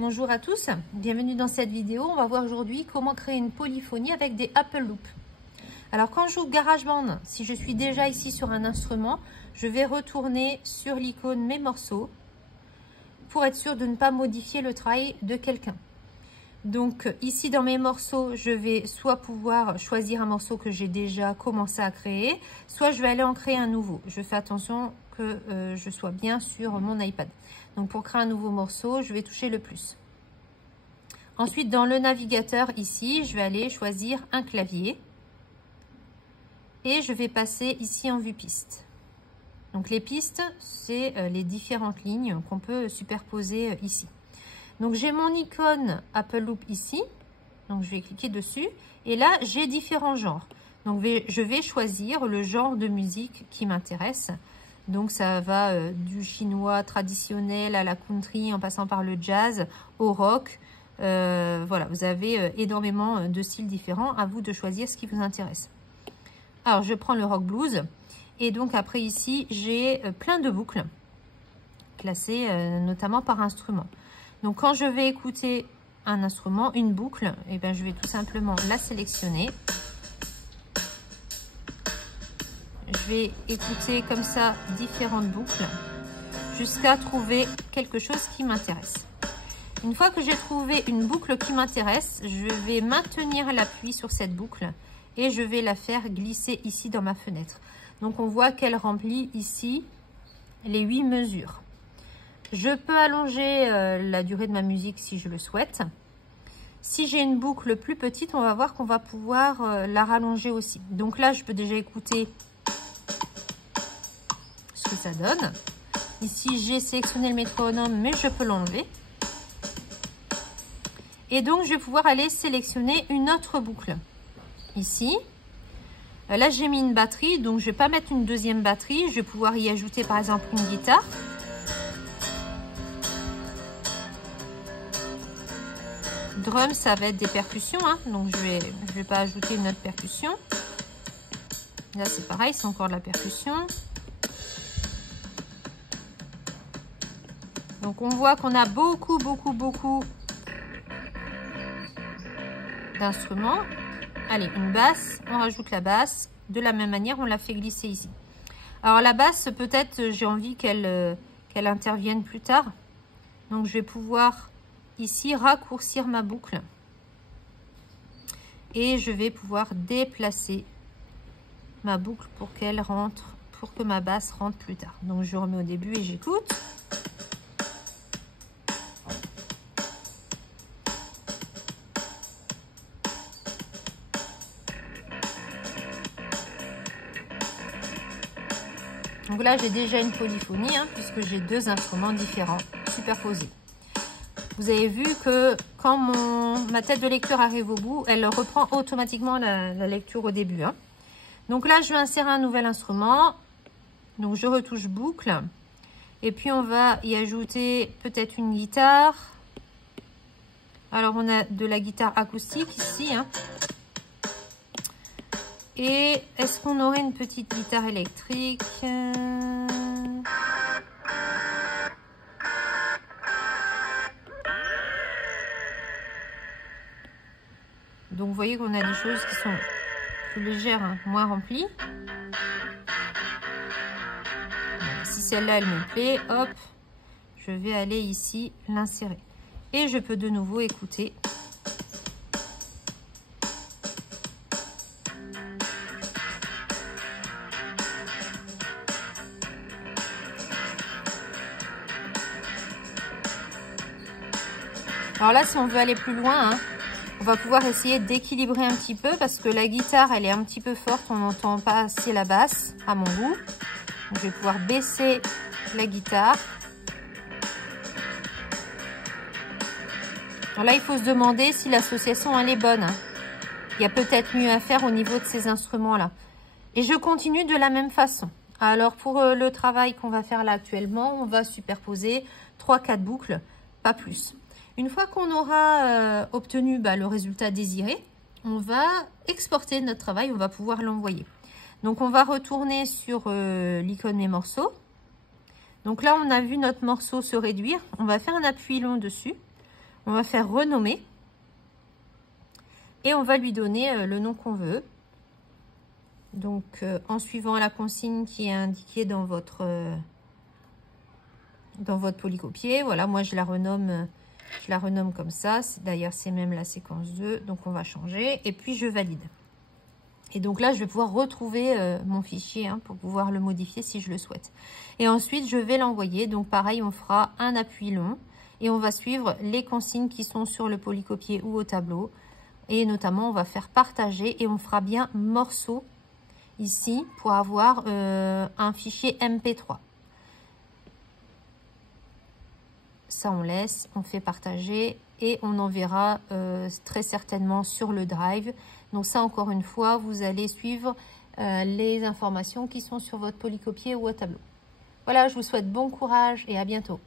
Bonjour à tous, bienvenue dans cette vidéo. On va voir aujourd'hui comment créer une polyphonie avec des Apple Loop. Alors quand j'ouvre GarageBand, si je suis déjà ici sur un instrument, je vais retourner sur l'icône Mes morceaux pour être sûr de ne pas modifier le travail de quelqu'un. Donc ici dans Mes morceaux, je vais soit pouvoir choisir un morceau que j'ai déjà commencé à créer, soit je vais aller en créer un nouveau. Je fais attention que je sois bien sur mon iPad. Donc pour créer un nouveau morceau, je vais toucher le plus. Ensuite, dans le navigateur ici, je vais aller choisir un clavier. Et je vais passer ici en vue piste. Donc les pistes, c'est les différentes lignes qu'on peut superposer ici. Donc j'ai mon icône Apple Loop ici. Donc je vais cliquer dessus. Et là, j'ai différents genres. Donc je vais choisir le genre de musique qui m'intéresse. Donc ça va du chinois traditionnel à la country en passant par le jazz, au rock. Voilà, vous avez énormément de styles différents. À vous de choisir ce qui vous intéresse. Alors je prends le rock blues. Et donc après ici, j'ai plein de boucles classées notamment par instrument. Donc quand je vais écouter un instrument, une boucle, et ben, je vais tout simplement la sélectionner. Je vais écouter comme ça différentes boucles jusqu'à trouver quelque chose qui m'intéresse. Une fois que j'ai trouvé une boucle qui m'intéresse, je vais maintenir l'appui sur cette boucle et je vais la faire glisser ici dans ma fenêtre. Donc on voit qu'elle remplit ici les 8 mesures. Je peux allonger la durée de ma musique si je le souhaite. Si j'ai une boucle plus petite, on va voir qu'on va pouvoir la rallonger aussi. Donc là, je peux déjà écouter ce que ça donne. Ici, j'ai sélectionné le métronome, mais je peux l'enlever. Et donc, je vais pouvoir aller sélectionner une autre boucle. Ici. Là, j'ai mis une batterie, donc je ne vais pas mettre une deuxième batterie. Je vais pouvoir y ajouter, par exemple, une guitare. Drum, ça va être des percussions, hein, donc je vais pas ajouter une autre percussion. Là, c'est pareil, c'est encore de la percussion. Donc, on voit qu'on a beaucoup d'instruments. Allez, une basse, on rajoute la basse. De la même manière, on la fait glisser ici. Alors, la basse, peut-être, j'ai envie qu'elle intervienne plus tard. Donc, je vais pouvoir ici raccourcir ma boucle. Et je vais pouvoir déplacer ma boucle pour qu'elle rentre, pour que ma basse rentre plus tard. Donc, je remets au début et j'écoute. Donc là, j'ai déjà une polyphonie, hein, puisque j'ai deux instruments différents superposés. Vous avez vu que quand ma tête de lecture arrive au bout, elle reprend automatiquement la lecture au début. Hein. Donc là, je vais insérer un nouvel instrument. Donc je retouche boucle. Et puis on va y ajouter peut-être une guitare. Alors on a de la guitare acoustique ici. Hein. Et est-ce qu'on aurait une petite guitare électrique? Donc vous voyez qu'on a des choses qui sont plus légères, hein, moins remplies. Si celle-là, elle me plaît, hop, je vais aller ici l'insérer. Et je peux de nouveau écouter. Alors là, si on veut aller plus loin, hein, on va pouvoir essayer d'équilibrer un petit peu parce que la guitare, elle est un petit peu forte. On n'entend pas assez la basse à mon goût. Donc, je vais pouvoir baisser la guitare. Alors là, il faut se demander si l'association, elle est bonne. Il y a peut-être mieux à faire au niveau de ces instruments-là. Et je continue de la même façon. Alors, pour le travail qu'on va faire là actuellement, on va superposer 3-4 boucles, pas plus. Une fois qu'on aura obtenu le résultat désiré, on va exporter notre travail, on va pouvoir l'envoyer. Donc, on va retourner sur l'icône Mes morceaux. Donc là, on a vu notre morceau se réduire. On va faire un appui long dessus. On va faire renommer. Et on va lui donner le nom qu'on veut. Donc, en suivant la consigne qui est indiquée dans votre polycopier. Voilà, moi je la renomme comme ça. D'ailleurs, c'est même la séquence 2. Donc, on va changer. Et puis, je valide. Et donc là, je vais pouvoir retrouver mon fichier hein, pour pouvoir le modifier si je le souhaite. Et ensuite, je vais l'envoyer. Donc, pareil, on fera un appui long. Et on va suivre les consignes qui sont sur le polycopier ou au tableau. Et notamment, on va faire partager et on fera bien morceau ici pour avoir un fichier MP3. Ça, on laisse, on fait partager et on enverra très certainement sur le Drive. Donc ça, encore une fois, vous allez suivre les informations qui sont sur votre polycopier ou au tableau. Voilà, je vous souhaite bon courage et à bientôt.